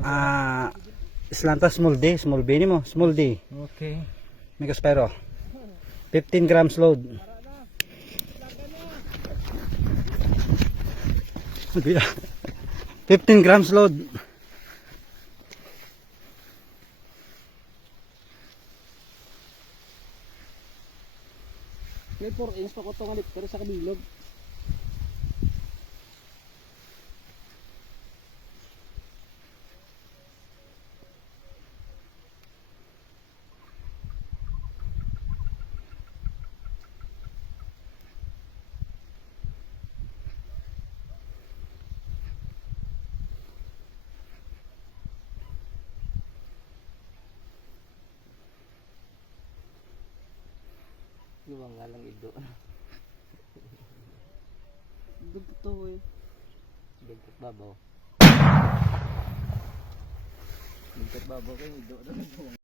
Ah, Islanta small D, small B ni mo, small D. Okay. Mega Spyro. 15 grams load. Kuya. 15 grams load. May 4 inch pa ko itong alit pero sa kabilog. Iwang nga lang ido. Dugto to eh. Dugto babaw. Dugto babaw kayo ido.